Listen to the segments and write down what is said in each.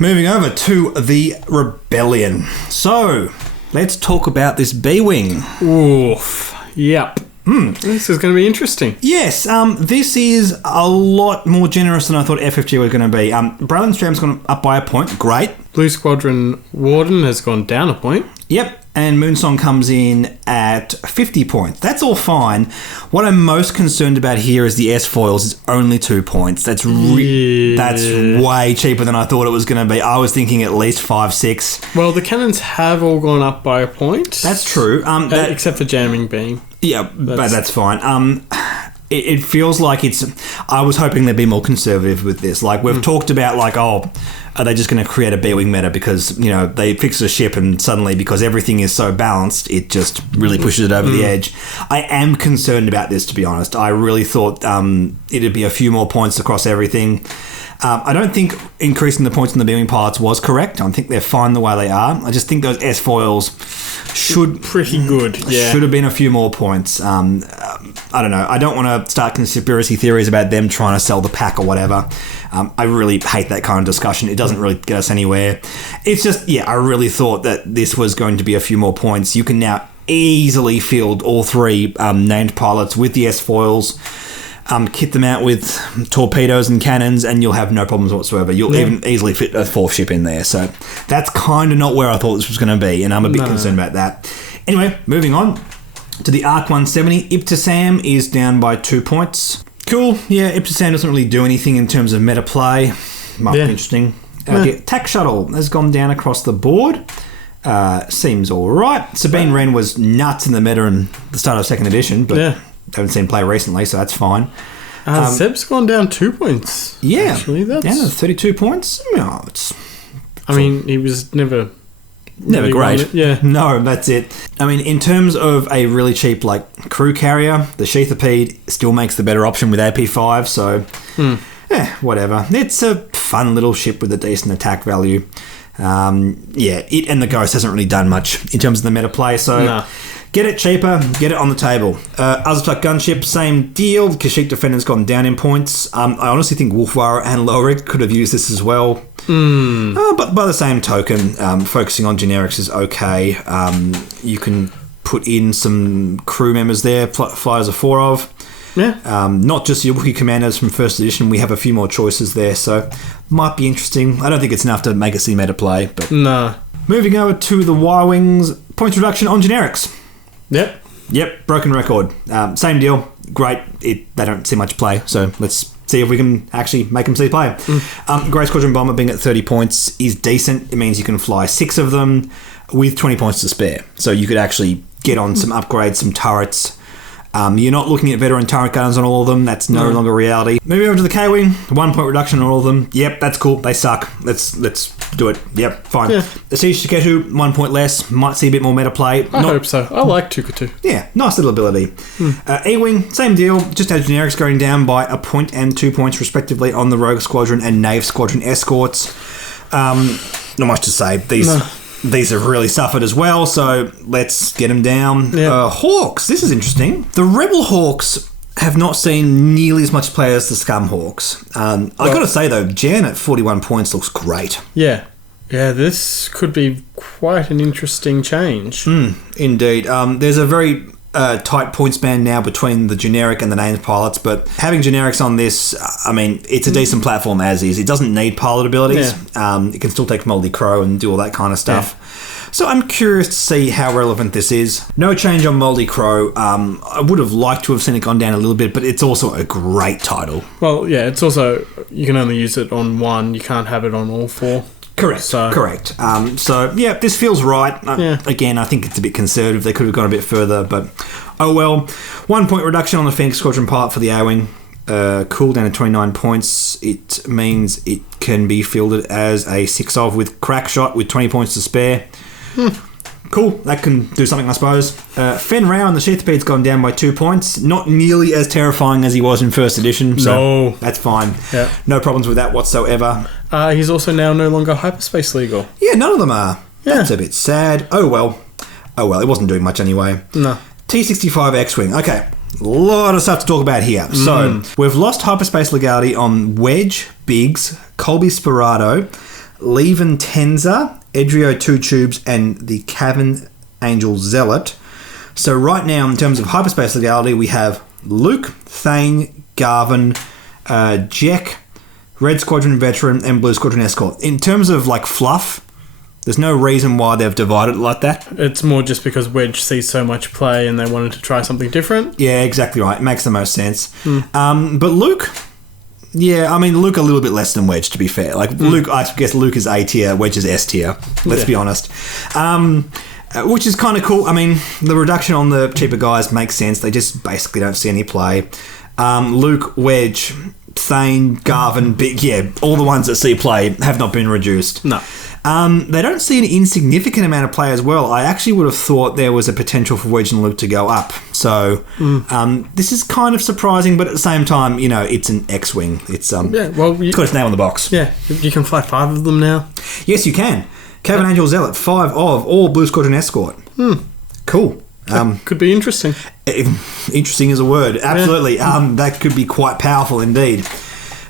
moving over to the Rebellion. So, let's talk about this B-Wing. Oof. Yep. This is going to be interesting. Yes, this is a lot more generous than I thought FFG was going to be. Braylon Stram's gone up by a point. Great. Blue Squadron Warden has gone down a point. Yep. And Moonsong comes in at 50 points. That's all fine. What I'm most concerned about here is the S-Foils is only 2 points. That's way cheaper than I thought it was going to be. I was thinking at least 5, 6. Well, the cannons have all gone up by a point. That's true. Except for Jamming Beam. Yeah, but that's fine. It feels like it's... I was hoping they'd be more conservative with this. Like, we've talked about, like, are they just going to create a B-Wing meta because, you know, they fix the ship and suddenly, because everything is so balanced, it just really pushes it over the edge. I am concerned about this, to be honest. I really thought it'd be a few more points across everything. I don't think increasing the points in the B-Wing pilots was correct. I think they're fine the way they are. I just think those S-Foils should have been a few more points. I don't know. I don't want to start conspiracy theories about them trying to sell the pack or whatever. I really hate that kind of discussion. It doesn't really get us anywhere. It's just, I really thought that this was going to be a few more points. You can now easily field all 3 named pilots with the S-Foils. Kit them out with torpedoes and cannons, and you'll have no problems whatsoever. You'll even easily fit a 4th ship in there. So that's kind of not where I thought this was going to be, and I'm a bit concerned about that. Anyway, moving on to the Arc 170. Ibtisam is down by 2 points. Cool. Yeah, Ibtisam doesn't really do anything in terms of meta play. Might be interesting. The attack shuttle has gone down across the board. Seems all right. Sabine Wren was nuts in the meta in the start of 2nd edition, but... haven't seen play recently, so that's fine. Zeb's gone down 2 points. Yeah, actually, that's down to 32 points. No, I mean, he was never great. Yeah, no, that's it. I mean, in terms of a really cheap crew carrier, the Sheathopede still makes the better option with AP5. So, whatever. It's a fun little ship with a decent attack value. It and the Ghost hasn't really done much in terms of the meta play. So. Nah. Get it cheaper, get it on the table. Azatec Gunship, same deal. Kashyyyk Defender's gone down in points. I honestly think Wolfwara and Lorik could have used this as well. But by the same token, focusing on generics is okay. You can put in some crew members there, flyers of 4 of. Yeah. Not just your Wookiee commanders from 1st edition. We have a few more choices there, so might be interesting. I don't think it's enough to make it see meta play. But no. Moving over to the Y-Wings, points reduction on generics. Yep, broken record. Same deal. Great. They don't see much play, so let's see if we can actually make them see play. Grey Squadron Bomber being at 30 points is decent. It means you can fly 6 of them with 20 points to spare. So you could actually get on some upgrades, some turrets. You're not looking at veteran turret gunners on all of them. That's no longer reality. Moving over to the K-Wing, 1 point reduction on all of them. Yep, that's cool. They suck. Let's do it. Yep, fine. Yeah. The Siege Taketu, 1 point less. Might see a bit more meta play. I hope so. I like Tukatu. Yeah, nice little ability. E-Wing, same deal. Just had generics going down by a point and 2 points respectively on the Rogue Squadron and Knave Squadron escorts. Not much to say. These have really suffered as well, so let's get them down. Hawks, this is interesting. The Rebel Hawks have not seen nearly as much play as the Scum Hawks. I got to say, though, Jan at 41 points looks great. Yeah, this could be quite an interesting change. Indeed. There's a very tight point span now between the generic and the named pilots, but having generics on this, I mean, it's a decent platform as is. It doesn't need pilot abilities. It can still take Moldy Crow and do all that kind of stuff. So I'm curious to see how relevant this is. No change on Moldy Crow. I would have liked to have seen it gone down a little bit, but it's also a great title. Well, yeah, it's also, you can only use it on 1. You can't have it on all 4. Correct. This feels right. Again, I think it's a bit conservative. They could have gone a bit further, but oh well. 1 point reduction on the Phoenix Squadron pilot for the A-Wing. Cool, down to 29 points. It means it can be fielded as a 6 of with crack shot with 20 points to spare. Cool, that can do something, I suppose. Fen Rao on the Sheathoped's gone down by 2 points. Not nearly as terrifying as he was in 1st edition, so that's fine. Yeah. No problems with that whatsoever. He's also now no longer hyperspace legal. Yeah, none of them are. Yeah. That's a bit sad. Oh well, it wasn't doing much anyway. No. T-65 X-Wing. Okay, a lot of stuff to talk about here. So, we've lost hyperspace legality on Wedge, Biggs, Colby Sperado, Leven Tenza, Edrio 2 Tubes, and the Cavern Angel Zealot. So right now, in terms of hyperspace legality, we have Luke, Thane, Garvin, Jack, Red Squadron Veteran, and Blue Squadron Escort. In terms of like fluff, there's no reason why they've divided it like that. It's more just because Wedge sees so much play and they wanted to try something different. Yeah, exactly right. It makes the most sense. But Luke, yeah, I mean, Luke a little bit less than Wedge, to be fair. Like Luke, I guess Luke is A tier, Wedge is S tier. Let's be honest. Which is kind of cool. I mean, the reduction on the cheaper guys makes sense. They just basically don't see any play. Luke, Wedge, Thane, Garvin, all the ones that see play have not been reduced. No. They don't see an insignificant amount of play as well. I actually would have thought there was a potential for Wedge and Luke to go up. So this is kind of surprising, but at the same time, you know, it's an X-Wing. It's got its name on the box. Yeah, you can fly 5 of them now. Yes, you can. Cavern Angel Zealot, 5 of all Blue Squadron Escort. Cool. Could be interesting. Interesting is a word. Absolutely. That could be quite powerful indeed.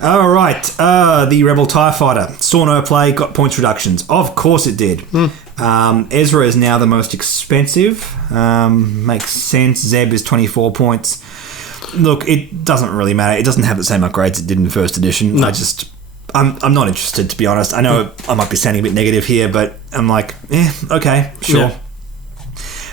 All right. The Rebel TIE Fighter. Saw no play, got points reductions. Of course it did. Ezra is now the most expensive. Makes sense. Zeb is 24 points. Look, it doesn't really matter. It doesn't have the same upgrades it did in the first edition. No. I'm not interested, to be honest. I know I might be sounding a bit negative here, but I'm like, okay, sure. Yeah.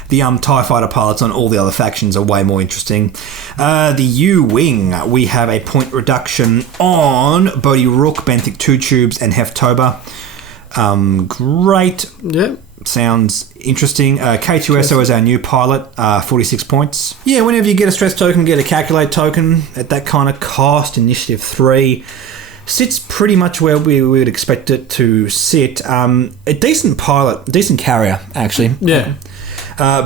The TIE Fighter pilots on all the other factions are way more interesting. The U-Wing, we have a point reduction on Bodhi Rook, Benthic 2 Tubes, and Heftober. Great. Yeah. Sounds interesting. K2SO is our new pilot, 46 points. Yeah, whenever you get a stress token, get a calculate token at that kind of cost. Initiative 3 sits pretty much where we would expect it to sit. A decent pilot, decent carrier, actually. Yeah.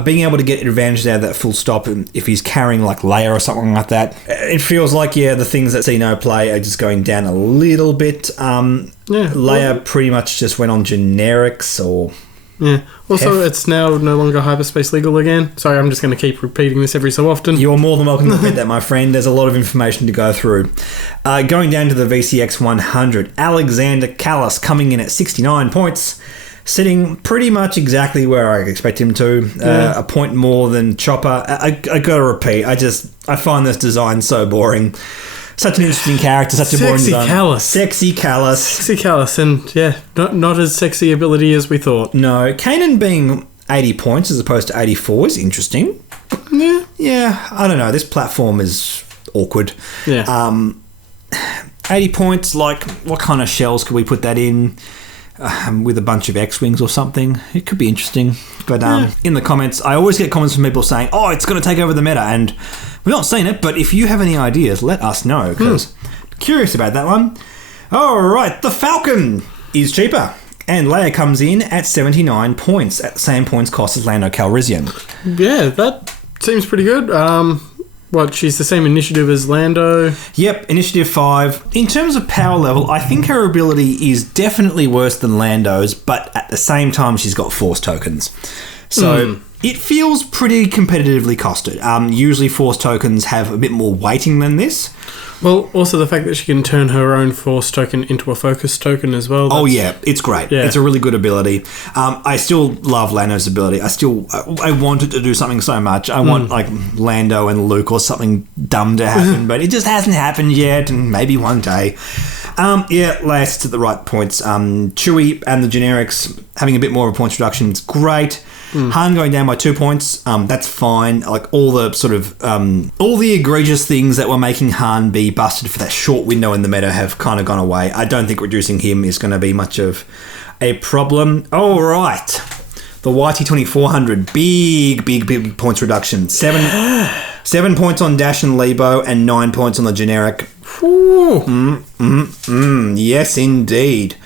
Being able to get advantages out of that full stop if he's carrying like Leia or something like that. It feels like, the things that see no play are just going down a little bit. Leia pretty much just went on generics or... Yeah. Also, it's now no longer hyperspace legal again. Sorry, I'm just going to keep repeating this every so often. You're more than welcome to repeat that, my friend. There's a lot of information to go through. Going down to the VCX 100, Alexander Callis coming in at 69 points, sitting pretty much exactly where I expect him to. A point more than Chopper. I got to repeat, I find this design so boring. Such an interesting character, such a boring design. Sexy Callus. Sexy Callus, and not as sexy ability as we thought. No, Kanan being 80 points as opposed to 84 is interesting. Yeah, I don't know. This platform is awkward. Yeah. 80 points, like, what kind of shells could we put that in? With a bunch of X-Wings or something. It could be interesting. But in the comments, I always get comments from people saying, oh, it's going to take over the meta, and we've not seen it, but if you have any ideas, let us know, because curious about that one. All right, the Falcon is cheaper, and Leia comes in at 79 points, at the same points cost as Lando Calrissian. Yeah, that seems pretty good. She's the same initiative as Lando? Yep, initiative 5. In terms of power level, I think her ability is definitely worse than Lando's, but at the same time, she's got Force tokens. So it feels pretty competitively costed. Usually Force tokens have a bit more weighting than this. Well, also the fact that she can turn her own Force token into a Focus token as well. Oh, yeah. It's great. Yeah. It's a really good ability. I still love Lando's ability. I wanted to do something so much. I want, like, Lando and Luke or something dumb to happen, but it just hasn't happened yet, and maybe one day. Leia sits at the right points. Chewie and the generics having a bit more of a points reduction is great. Han going down by 2 points, that's fine. Like all the sort of all the egregious things that were making Han be busted for that short window in the meta have kind of gone away. I don't think reducing him is going to be much of a problem. All right, the YT-2400, big points reduction. 7 points on Dash and Lebo, and 9 points on the generic. Yes, indeed.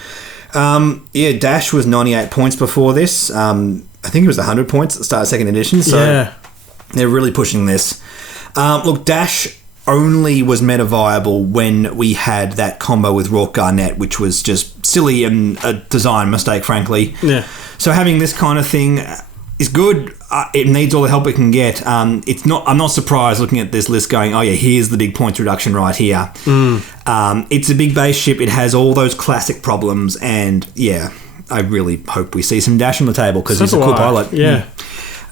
Dash was 98 points before this. I think it was 100 points at the start of second edition, so they're really pushing this. Look, Dash only was meta viable when we had that combo with Rourke Garnett, which was just silly and a design mistake, frankly. Yeah. So having this kind of thing, is good. It needs all the help it can get. It's not. I'm not surprised looking at this list going, oh yeah, here's the big points reduction right here. It's a big base ship. It has all those classic problems, and yeah, I really hope we see some dash on the table because he's a cool pilot. Yeah.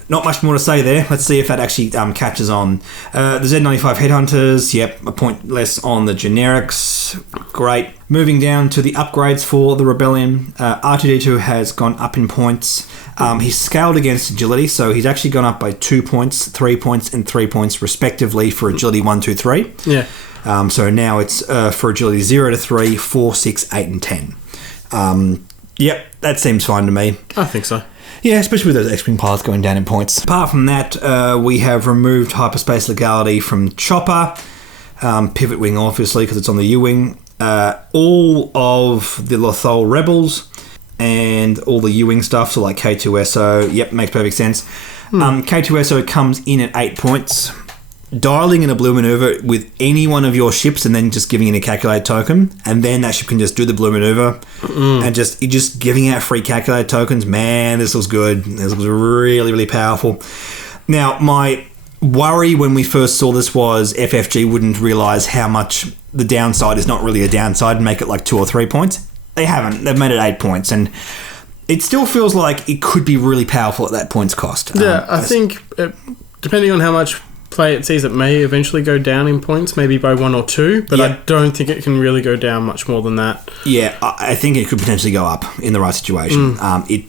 Not much more to say there. Let's see if that actually catches on. The Z95 Headhunters, yep, a point less on the generics. Great. Moving down to the upgrades for the Rebellion. R2-D2 has gone up in points. He's scaled against agility, so he's actually gone up by 2 points, 3 points, and 3 points respectively for agility 1, 2, 3. Yeah. So now it's for agility 0 to 3, 4, 6, 8, and 10. Yep, that seems fine to me. I think so. Yeah, especially with those X-Wing pilots going down in points. Apart from that, we have removed hyperspace legality from Chopper. Pivot Wing, obviously, because it's on the U-Wing. All of the Lothal Rebels and all the U-Wing stuff, so like K2SO, yep, makes perfect sense. K2SO comes in at 8 points. Dialing in a blue maneuver with any one of your ships and then just giving it a calculate token, and then that ship can just do the blue maneuver and just giving out free calculate tokens. Man, this looks good. This looks really, really powerful. Now, my worry when we first saw this was FFG wouldn't realise how much the downside is not really a downside and make it like 2 or 3 points. They haven't. They've made it 8 points, and it still feels like it could be really powerful at that points cost. Yeah, I think depending on how much play it sees, it may eventually go down in points, maybe by 1 or 2, but I don't think it can really go down much more than that. Yeah, I think it could potentially go up in the right situation. It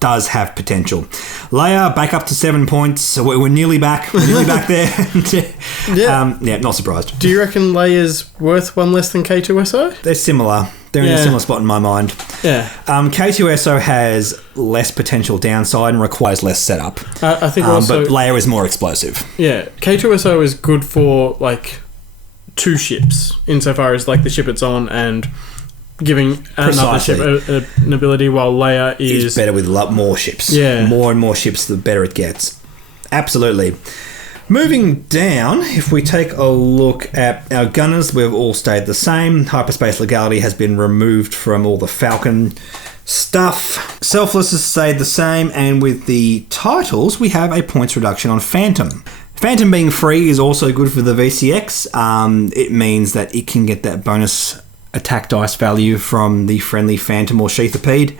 does have potential. Leia back up to 7 points, so we're nearly back. We're nearly back there. Yeah, not surprised. Do you reckon Leia's worth 1 less than K2SO? They're similar. They're in a similar spot in my mind. Yeah. K2SO has less potential downside and requires less setup. I think also... But Leia is more explosive. Yeah. K2SO is good for, like, 2 ships, insofar as, like, the ship it's on and giving another ship an ability, while Leia is... better with a lot more ships. Yeah. More and more ships, the better it gets. Absolutely. Moving down, if we take a look at our gunners, we've all stayed the same. Hyperspace legality has been removed from all the Falcon stuff. Selfless has stayed the same, and with the titles, we have a points reduction on Phantom. Phantom being free is also good for the VCX. It means that it can get that bonus attack dice value from the friendly Phantom or Sheathopede.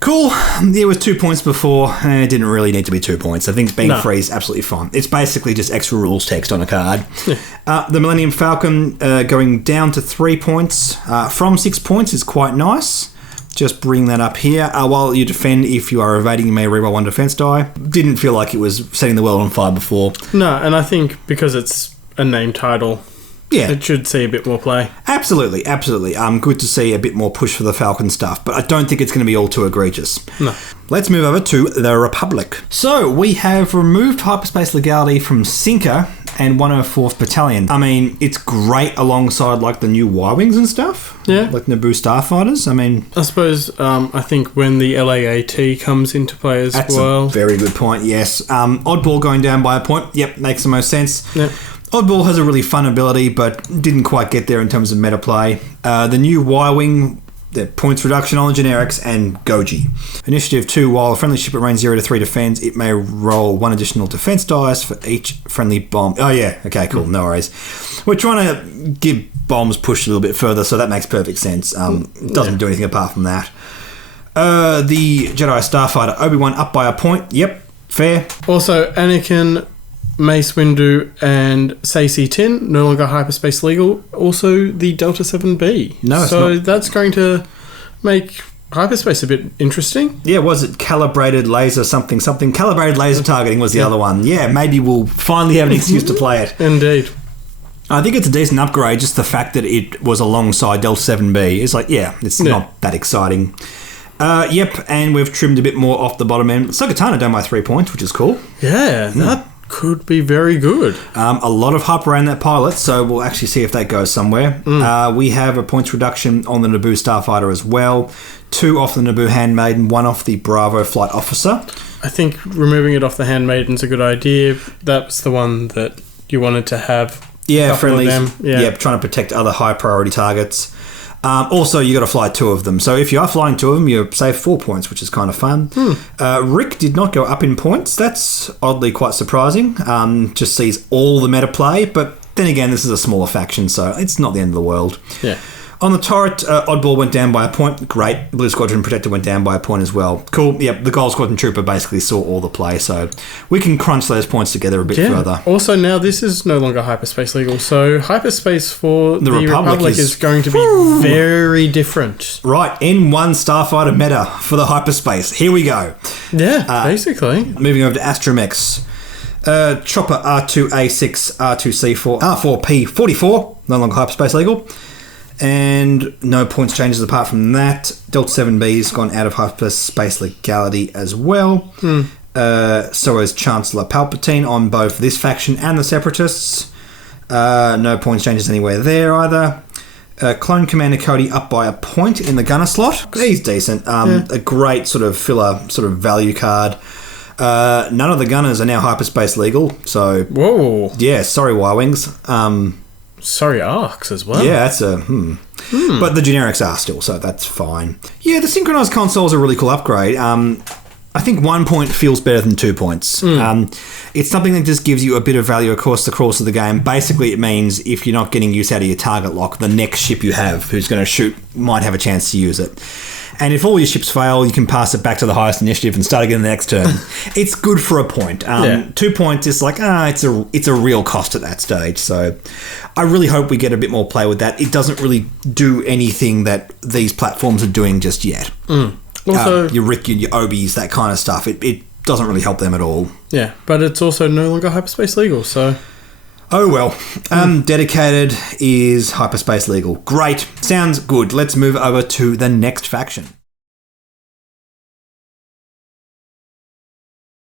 Cool. There was 2 points before. It didn't really need to be 2 points. I think being free is absolutely fine. It's basically just extra rules text on a card. Yeah. The Millennium Falcon going down to 3 points from 6 points is quite nice. Just bring that up here. While you defend, if you are evading, you may reroll 1 defense die. Didn't feel like it was setting the world on fire before. No, and I think because it's a name title... Yeah. It should see a bit more play. Absolutely. Good to see a bit more push for the Falcon stuff, but I don't think it's going to be all too egregious. No. Let's move over to the Republic. So, we have removed hyperspace legality from Sinker and 104th Battalion. I mean, it's great alongside, like, the new Y-Wings and stuff. Yeah. Like Naboo Starfighters. I mean... I suppose, I think when the LAAT comes into play as well... That's a very good point, yes. Oddball going down by a point. Yep, makes the most sense. Yep. Oddball has a really fun ability, but didn't quite get there in terms of meta play. The new Y-Wing, the points reduction on the generics, and Goji. Initiative 2, while a friendly ship at range 0 to 3 defends, it may roll 1 additional defense dice for each friendly bomb. Oh yeah, okay, cool, no worries. We're trying to give bombs pushed a little bit further, so that makes perfect sense. Doesn't do anything apart from that. The Jedi Starfighter Obi-Wan up by a point. Yep, fair. Also, Anakin... Mace Windu and Sacy Tin, no longer hyperspace legal. Also, the Delta 7B. No, so that's going to make hyperspace a bit interesting. Yeah, was it calibrated laser something? Calibrated laser targeting was the other one. Yeah, maybe we'll finally have an excuse to play it. Indeed. I think it's a decent upgrade, just the fact that it was alongside Delta 7B. It's like, it's not that exciting. Yep, and we've trimmed a bit more off the bottom end. Sokatana down by 3 points, which is cool. Yeah, that could be very good. A lot of hype around that pilot, so we'll actually see if that goes somewhere. We have a points reduction on the Naboo Starfighter as well. 2 off the Naboo Handmaiden, 1 off the Bravo Flight Officer. I think removing it off the Handmaiden's a good idea. That's the one that you wanted to have. Yeah, friendlies. Yep, trying to protect other high priority targets. Also, you got to fly 2 of them. So if you are flying 2 of them, you save 4 points, which is kind of fun. Rick did not go up in points. That's oddly quite surprising. Just sees all the meta play, but then again, this is a smaller faction, so it's not the end of the world. Yeah. On the turret, Oddball went down by a point. Great. Blue Squadron Protector went down by a point as well. Cool. Yep, the Gold Squadron Trooper basically saw all the play, so we can crunch those points together a bit further. Also, now this is no longer hyperspace legal, so hyperspace for the Republic is going to be very different. Right, N1 Starfighter meta for the hyperspace. Here we go. Yeah, basically. Moving over to Astromechs. Chopper R2A6, R2C4, R4P44, no longer hyperspace legal. And no points changes apart from that. Delta 7B's gone out of hyperspace legality as well. So is Chancellor Palpatine on both this faction and the Separatists. No points changes anywhere there either. Clone Commander Cody up by a point in the gunner slot. He's decent. A great sort of filler, sort of value card. None of the gunners are now hyperspace legal. So, whoa. Yeah, sorry, Y-Wings. Sorry, Arcs as well. Yeah, that's a... But the generics are still, so that's fine. Yeah, the synchronized console is a really cool upgrade. I think 1 point feels better than 2 points. It's something that just gives you a bit of value across the course of the game. Basically, it means if you're not getting use out of your target lock, the next ship you have who's going to shoot might have a chance to use it. And if all your ships fail, you can pass it back to the highest initiative and start again the next turn. It's good for a point. 2 points is like, it's a real cost at that stage. So I really hope we get a bit more play with that. It doesn't really do anything that these platforms are doing just yet. Also, your Rick, your Obies, that kind of stuff. It doesn't really help them at all. Yeah, but it's also no longer hyperspace legal, so... Oh well. Dedicated is hyperspace legal. Great. Sounds good. Let's move over to the next faction.